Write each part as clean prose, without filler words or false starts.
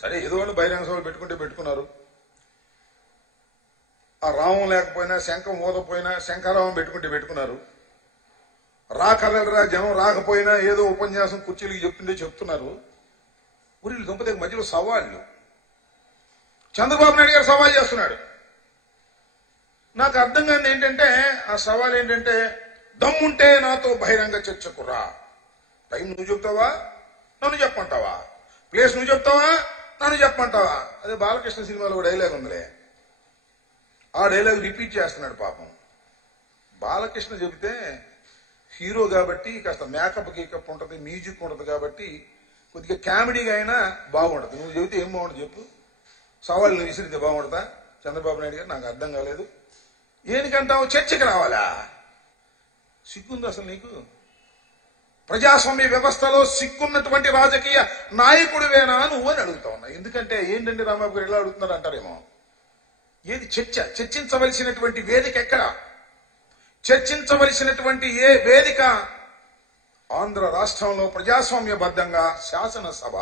సరే ఏదో వాళ్ళు బహిరంగ సభలు పెట్టుకుంటే పెట్టుకున్నారు. ఆ రామం లేకపోయినా శంఖం ఊదపోయినా శంఖారామం పెట్టుకుంటే పెట్టుకున్నారు. రాకలరా జనం రాకపోయినా ఏదో ఉపన్యాసం కుర్చీలకి చెప్తుంటే చెప్తున్నారు. ఊరిళ్ళు దుంపదేకి మధ్యలో సవాళ్ళు. చంద్రబాబు నాయుడు గారు సవాల్ చేస్తున్నాడు. నాకు అర్థం కాని ఏంటంటే ఆ సవాల్ ఏంటంటే దమ్ముంటే నాతో బహిరంగ చర్చకు రా. టైం నువ్వు చెప్తావా, నన్ను చెప్పమంటావా? ప్లేస్ నువ్వు చెప్తావా, నన్ను చెప్పమంటావా? అదే బాలకృష్ణ సినిమాలో డైలాగ్ ఉందిలే, ఆ డైలాగ్ రిపీట్ చేస్తున్నాడు పాపం. బాలకృష్ణ చెబితే హీరో కాబట్టి కాస్త మేకప్ గీకప్ ఉంటుంది, మ్యూజిక్ ఉంటుంది కాబట్టి కొద్దిగా కామెడీగా అయినా బాగుంటుంది. నువ్వు చెబితే ఏం బాగుంటుంది చెప్పు? సవాళ్ళు నువ్వు విసిరితే బాగుంటుందా? చంద్రబాబు నాయుడు గారు నాకు అర్థం కాలేదు. ఏనికంటావు చర్చకి రావాలా? సిగ్గుంది అసలు నీకు? ప్రజాస్వామ్య వ్యవస్థలో సిగ్గున్నటువంటి రాజకీయ నాయకుడివేనా నువ్వు అని అడుగుతా ఉన్నా. ఎందుకంటే ఏంటంటే రాంబాబు గారు ఎలా అడుగుతున్నారు అంటారేమో. ఏది చర్చ? చర్చించవలసినటువంటి వేదిక ఎక్కడ? చర్చించవలసినటువంటి ఏ వేదిక? ఆంధ్ర రాష్ట్రంలో ప్రజాస్వామ్యబద్ధంగా శాసనసభ.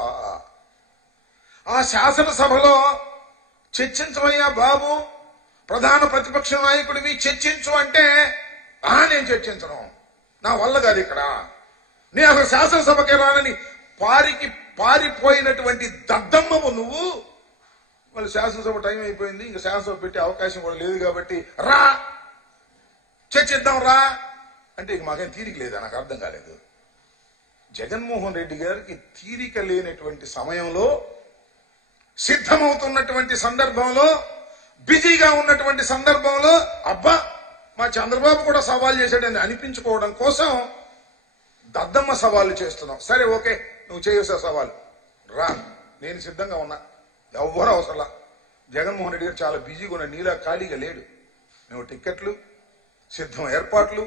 ఆ శాసనసభలో చర్చించవయ్యా బాబు, ప్రధాన ప్రతిపక్ష నాయకుడివి చర్చించు అంటే నేను చర్చించను, నా వల్ల కాదు. ఇక్కడ నేను అసలు శాసనసభకి రానని పారిపోయినటువంటి దద్దమ్మవు నువ్వు. వాళ్ళు శాసనసభ టైం అయిపోయింది, ఇంకా శాసనసభ పెట్టే అవకాశం కూడా లేదు కాబట్టి రా చర్చిద్దాం రా అంటే ఇక మాకేం తీరిక లేదా? నాకు అర్థం కాలేదు. జగన్మోహన్ రెడ్డి గారికి తీరిక లేనటువంటి సమయంలో, సిద్ధమవుతున్నటువంటి సందర్భంలో, బిజీగా ఉన్నటువంటి సందర్భంలో అబ్బా మా చంద్రబాబు కూడా సవాల్ చేశాడని అనిపించుకోవడం కోసం దద్దమ్మ సవాళ్ళు చేస్తున్నాం. సరే ఓకే, నువ్వు చేయవలసిన సవాలు రా, నేను సిద్ధంగా ఉన్నా. ఎవ్వరూ అవసరంలా. జగన్మోహన్ రెడ్డి గారు చాలా బిజీగా ఉన్న, నీలా ఖాళీగా లేడు. మేము టిక్కెట్లు, సిద్ధం ఏర్పాట్లు,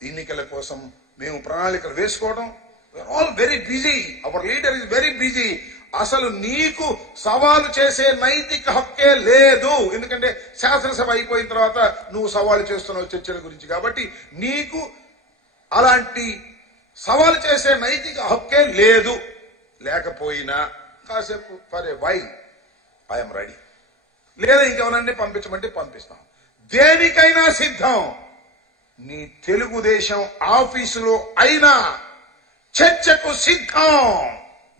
ఎన్నికల కోసం మేము ప్రణాళికలు వేసుకోవడం, we are all very busy. Our leader is very busy. అసలు నీకు సవాలు చేసే నైతిక హక్కే లేదు. ఎందుకంటే శాసనసభ అయిపోయిన తర్వాత నువ్వు సవాలు చేస్తున్నావు చర్చల గురించి. కాబట్టి నీకు అలాంటి సవాలు చేసే నైతిక హక్కే లేదు. లేకపోయినా కాసేపు for a while I'm ready. లేదా ఇంకెవరన్నీ పంపించమంటే పంపిస్తాం. దేనికైనా సిద్ధం. నీ తెలుగుదేశం ఆఫీసులో అయినా చర్చకు సిద్ధం.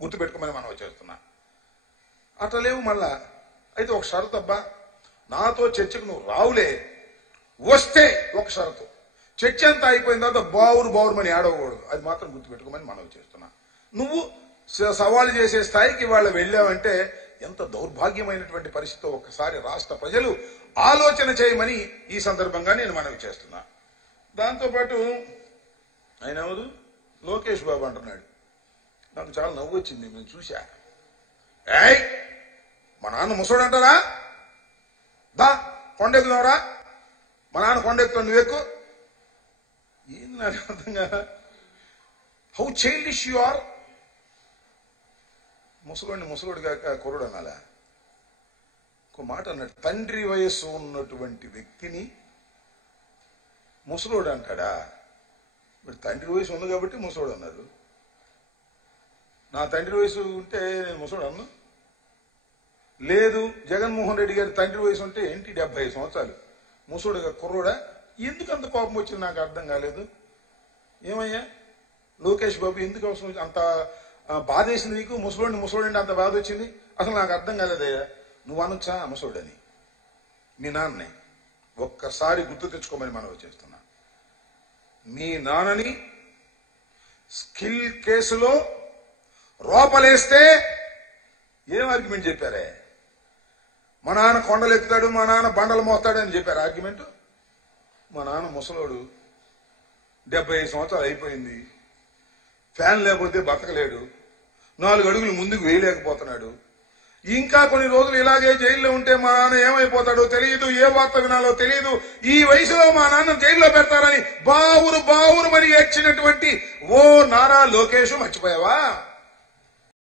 గుర్తుపెట్టుకోమని మనం చేస్తున్నా. అట్లా లేవు మళ్ళా. అయితే ఒక షరతు అబ్బా, నాతో చర్చకు నువ్వు రావులే, వస్తే ఒక షరతు, చర్చ అంతా అయిపోయిన తర్వాత బావురుమని ఏడవకూడదు. అది మాత్రం గుర్తుపెట్టుకోమని మనం చేస్తున్నా. నువ్వు సవాలు చేసే స్థాయికి వాళ్ళు వెళ్ళావంటే ఎంత దౌర్భాగ్యమైనటువంటి పరిస్థితి ఒక్కసారి రాష్ట్ర ప్రజలు ఆలోచన చేయమని ఈ సందర్భంగా నేను మనవి చేస్తున్నా. దాంతోపాటు ఆయన ఎవరు, లోకేష్ బాబు అంటున్నాడు. నాకు చాలా నవ్వు వచ్చింది, నేను చూసా. ఏయ్ మా నాన్న ముసోడు అంటారా? దా కొండెక్కుదావరా, మా నాన్న కొండెక్కుతాడు, నువ్వెక్కు. ఏంది నాకు అర్థం కదా. How childish you are. ముసలోడు కాక కుర్రుడు అనాలా? ఒక మాట అన్నాడు, తండ్రి వయస్సు ఉన్నటువంటి వ్యక్తిని ముసలోడు అంటాడా? మరి తండ్రి వయసు ఉంది కాబట్టి ముసలోడు అన్నారు. నా తండ్రి వయసు ఉంటే నేను ముసలోడు అన్నా? లేదు, జగన్మోహన్ రెడ్డి గారి తండ్రి వయసు ఉంటే ఏంటి 75 సంవత్సరాలు, ముసలోడుగా కుర్రోడా? ఎందుకు అంత కోపం వచ్చింది నాకు అర్థం కాలేదు. ఏమయ్యా లోకేష్ బాబు, ఎందుకు అవసరం అంత బాధేసింది నీకు? ముసలోడి అంత బాధ వచ్చింది అసలు నాకు అర్థం కాలేదయ్యా. నువ్వు అనొచ్చా ముసలోడని? మీ నాన్నని ఒక్కసారి గుర్తు తెచ్చుకోమని మనం చేస్తున్నా. మీ నాన్నని స్కిల్ కేసులో రోపలేస్తే ఏం ఆర్గ్యుమెంట్ చెప్పారే? మా నాన్న కొండలు ఎక్కుతాడు, మా నాన్న బండలు మోస్తాడు అని చెప్పారు ఆర్గ్యుమెంట్. మా నాన్న ముసలోడు, 75 సంవత్సరాలు అయిపోయింది, ఫ్యాన్ లేకపోతే బతకలేడు, 4 అడుగులు ముందుకు వేయలేకపోతున్నాడు. ఇంకా కొన్ని రోజులు ఇలాగే జైల్లో ఉంటే మా నాన్న ఏమైపోతాడో తెలియదు, ఏ వార్త వినాలో తెలియదు. ఈ వయసులో మా నాన్న జైల్లో పెడతారని బావురు మరి ఏడ్చినటువంటి ఓ నారా లోకేష్ మర్చిపోయావా?